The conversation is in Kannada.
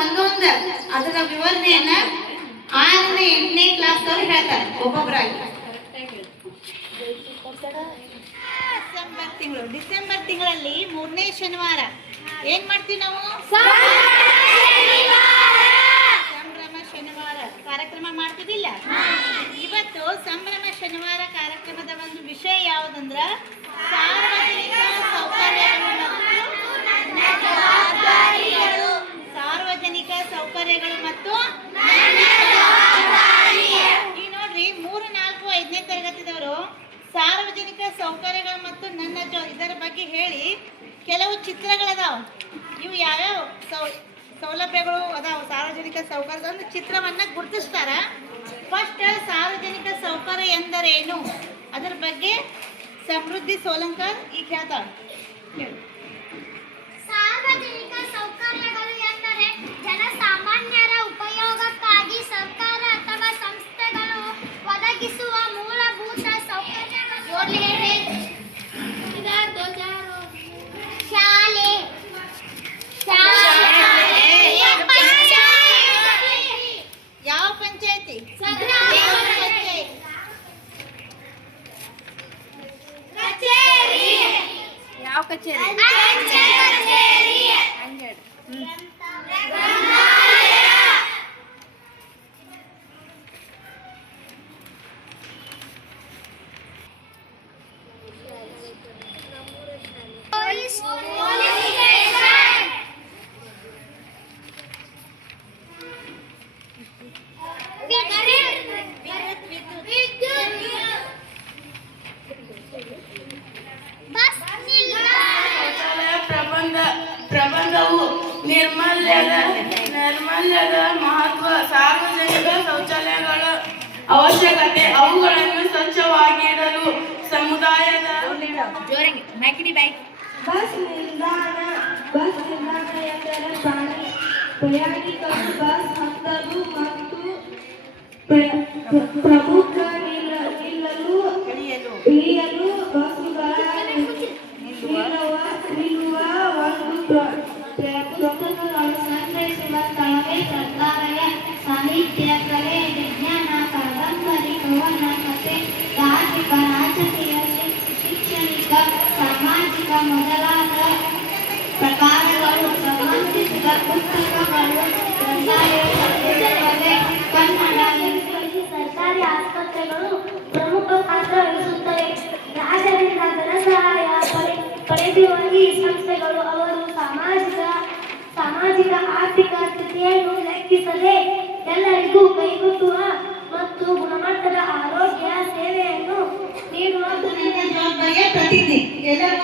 ಒಂದೊಂದ ಅದರ ವಿವರಣೆಯನ್ನ ಆರನೇ, ಎಂಟನೇ ಕ್ಲಾಸ್ ಅವ್ರು ಹೇಳ್ತಾರೆ ಒಬ್ಬೊಬ್ಬರಾಗಿ ಡಿಸೆಂಬರ್ ತಿಂಗಳು, ಡಿಸೆಂಬರ್ ತಿಂಗಳಲ್ಲಿ ಮೂರನೇ ಶನಿವಾರ. ಏನ್ ಮಾಡ್ತೀವಿ ನಾವು? ಸಂಭ್ರಮ ಶನಿವಾರ. ಕಾರ್ಯಕ್ರಮ ಮಾಡ್ತಿದ್ದಿಲ್ಲ? ಇವತ್ತು ಸಂಭ್ರಮ ಶನಿವಾರ ಕಾರ್ಯಕ್ರಮದ ಒಂದು ವಿಷಯ ಯಾವ್ದಂದ್ರ ಸಾರ ಕೆಲವು ಚಿತ್ರಗಳದಾವ. ಇವು ಯಾವ್ಯಾವ ಸೌ, ಸೌಲಭ್ಯಗಳು ಅದಾವ? ಸಾರ್ವಜನಿಕ ಸೌಕರ್ಯ ಒಂದು ಚಿತ್ರವನ್ನ ಗುರುತಿಸ್ತಾರ. ಫಸ್ಟ್ ಸಾರ್ವಜನಿಕ ಸೌಕರ್ಯ ಎಂದರೇನು? ಅದರ ಬಗ್ಗೆ ಸಮೃದ್ಧಿ ಸೋಲಂಕರ್ ಈಗ ಹೇಳ್ತಾಳ కచేరీ. ಪ್ರಬಂಧವು ನಿರ್ಮಲ್ಯದ ನಿರ್ಮಲ್ಯದ ಮಹತ್ವ ಸಾರ್ವಜನಿಕ ಶೌಚಾಲಯಗಳ ಅವಶ್ಯಕತೆ ಅವುಗಳನ್ನು ಸ್ವಚ್ಛವಾಗಿಡಲು ಸಮುದಾಯದ ಬಸ್ ನಿಲ್ದಾಣ ಬಸ್ ನಿಲ್ದಾಣ ಎಂದರೆ ಪ್ರಾಣಿ. ಪ್ರಯಾಣಿಕರು ಬಸ್ ಹತ್ತಲು ಮತ್ತು ಪ್ರ- ಪ್ರ- ಪ್ರಮುಖ ಸಾಮಾಜಿಕ ಮೊದಲಾದ ಪ್ರಕಾರಗಳು ಸಂಬಂಧಿಸಿದ ಪುಸ್ತಕಗಳು ಗ್ರಂಥಾಲಯದಲ್ಲಿರುತ್ತವೆ ಕನ್ನಡ. ಸರ್ಕಾರಿ ಆಸ್ಪತ್ರೆಗಳು ಪ್ರಮುಖ ಪಾತ್ರ ವಹಿಸುತ್ತವೆ. ರಾಜರಿಂದ ಧನ ಸಹಾಯ ಪಡೆ ಪಡೆದಿರುವ ಈ ಸಂಸ್ಥೆಗಳು ಅವರು ಸಾಮಾಜಿಕ ಸಾಮಾಜಿಕ ಆರ್ಥಿಕ ಸ್ಥಿತಿಯನ್ನು ಲೆಕ್ಕಿಸದೆ ಎಲ್ಲರಿಗೂ ಕೈಗೊಟ್ಟುವ ಮತ್ತು ಗುಣಮಟ್ಟದ కట్టింది. ఎదరు